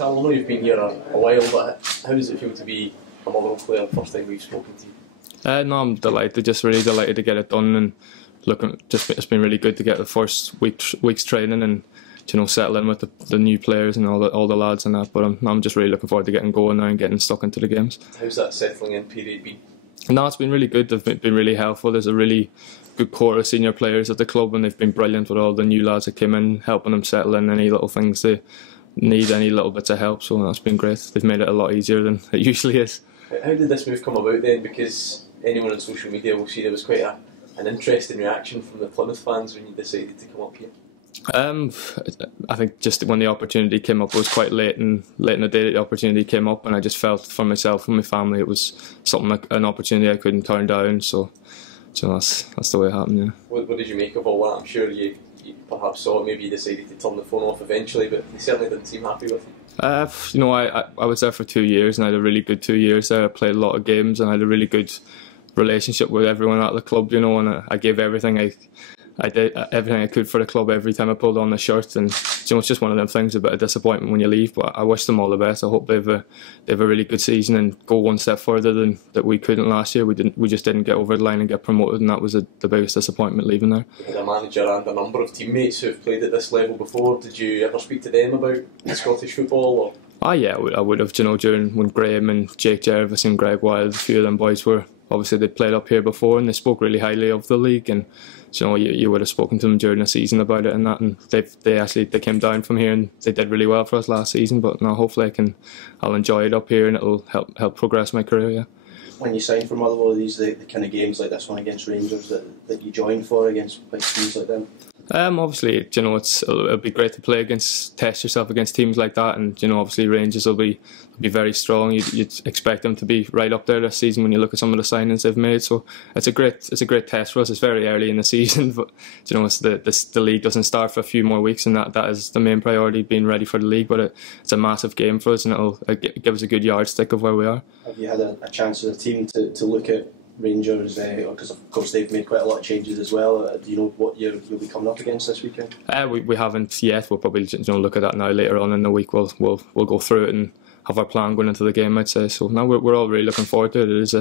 Carl, I know you've been here a while, but how does it feel to be a Motherwell player the first time we've spoken to you? No, I'm delighted, just really delighted to get it done, and it's been really good to get the first week's training and settle in with the new players and all the lads and that. But I'm just really looking forward to getting going now and getting stuck into the games. How's that settling in period been? No, it's been really good. They've been really helpful. There's a really good core of senior players at the club, and they've been brilliant with all the new lads that came in, helping them settle in any little things they need, any little bits of help. So that's been great. They've made it a lot easier than it usually is. How did this move come about then? Because anyone on social media will see there was quite an interesting reaction from the Plymouth fans when you decided to come up here. I think just when the opportunity came up, it was quite late in the day that the opportunity came up, and I just felt for myself and my family it was an opportunity I couldn't turn down. So that's the way it happened. Yeah. What did you make of all that? I'm sure you perhaps saw it. Maybe you decided to turn the phone off eventually, but you certainly didn't seem happy with it. I was there for 2 years, and I had a really good 2 years there. I played a lot of games, and I had a really good relationship with everyone at the club. And I gave everything I did everything I could for the club every time I pulled on the shirt, and it's just one of them things, a bit of disappointment when you leave. But I wish them all the best. I hope they've a really good season and go one step further than that we couldn't last year. We just didn't get over the line and get promoted, and that was the biggest disappointment leaving there. You had a manager and a number of teammates who've played at this level before. Did you ever speak to them about Scottish football? Or? Yeah, I would have. During when Graham and Jake Jervis and Greg Wild, a few of them boys were obviously they played up here before, and they spoke really highly of the league, and you would have spoken to them during the season about it and that, and they came down from here and they did really well for us last season. But now hopefully I'll enjoy it up here, and it'll help progress my career. Yeah. When you signed for Motherwell, are these the kind of games like this one against Rangers that you joined for against big teams like them? Obviously, it'll be great to test yourself against teams like that, and obviously Rangers will be very strong. You'd expect them to be right up there this season when you look at some of the signings they've made. So it's a great test for us. It's very early in the season, but the league doesn't start for a few more weeks, and that is the main priority, being ready for the league. But it's a massive game for us, and it'll give us a good yardstick of where we are. Have you had a chance as a team to look at Rangers, because of course they've made quite a lot of changes as well? Do you know what you'll be coming up against this weekend? We haven't yet. We'll probably look at that now later on in the week. We'll go through it and have our plan going into the game, I'd say. So now we're all really looking forward to it.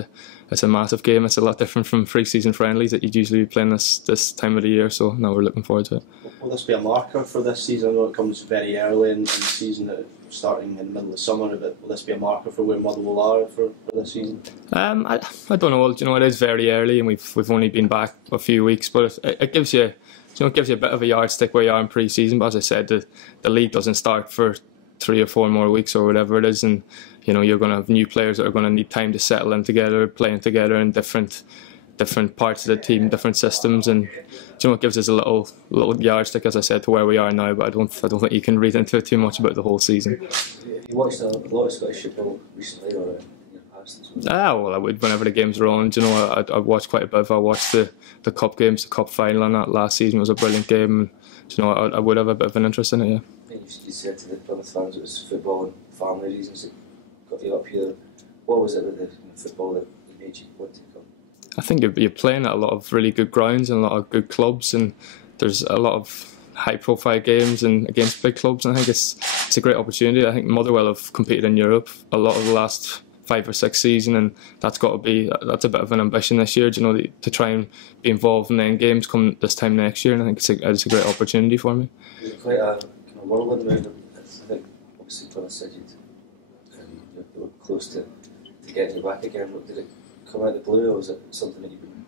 It's a massive game. It's a lot different from pre-season friendlies that you'd usually be playing this time of the year. So now we're looking forward to it. Will this be a marker for this season? I know it comes very early in the season, starting in the middle of summer, but will this be a marker for where Motherwell are for this season? I don't know. It is very early, and we've only been back a few weeks, but it gives you a bit of a yardstick where you are in pre-season. But as I said, the league doesn't start for 3 or 4 more weeks or whatever it is, and you're going to have new players that are going to need time to settle in together, playing together in different parts of the team, different systems, and it gives us a little yardstick, as I said, to where we are now. But I don't think you can read into it too much about the whole season. Have you watched a lot of Scottish football recently, or in your past as well? Well, I would whenever the games are on. I watched quite a bit. I watched the cup games, the cup final, and that last season was a brilliant game. And, I would have a bit of an interest in it. Yeah. You said to the Plymouth fans it was football and family reasons that got you up here. What was it with the football that made you want to come? I think you're playing at a lot of really good grounds and a lot of good clubs, and there's a lot of high-profile games and against big clubs. And I think it's a great opportunity. I think Motherwell have competed in Europe a lot of the last 5 or 6 seasons, and that's a bit of an ambition this year. To try and be involved in the end games come this time next year, and I think it's a great opportunity for me. It's quite a whirlwind move. I think obviously Plymouth said you were close to getting you back again. Did it come out of the blue, or was it something that you've been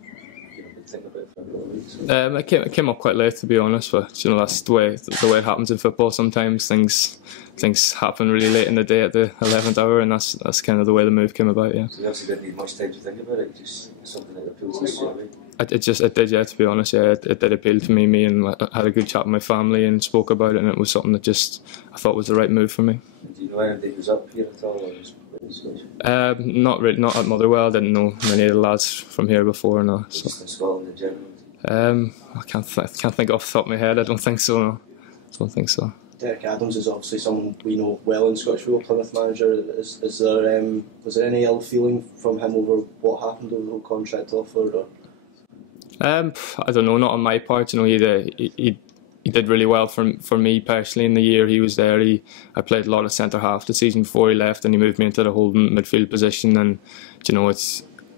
thinking about for a couple of weeks? It came up quite late, to be honest, but that's the way it happens in football. Sometimes things happen really late in the day at the 11th hour, and that's kind of the way the move came about. Yeah. So you obviously didn't need much time to think about it. Just something that appealed to you straight away. It did, yeah. To be honest, yeah, it did appeal to me. And I had a good chat with my family and spoke about it, and it was something that I thought was the right move for me. Do you know anybody who's up here at all, or just not really, not at Motherwell. I didn't know many of the lads from here before. No. So. Just in Scotland in general. I can't think off the top of my head. I don't think so. No. I don't think so. Derek Adams is obviously someone we know well in Scottish football, Plymouth manager. Was there any ill feeling from him over what happened over the whole contract offer? Or? I don't know. Not on my part. He he did really well for me personally in the year he was there. I played a lot of centre half the season before he left, and he moved me into the holding midfield position. And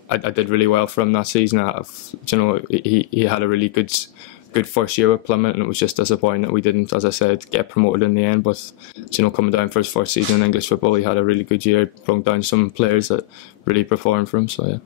I did really well for him that season. He had a really good first year with Plymouth, and it was just disappointing that we didn't, as I said, get promoted in the end. But coming down for his first season in English football, he had a really good year. Brought down some players that really performed for him. So yeah.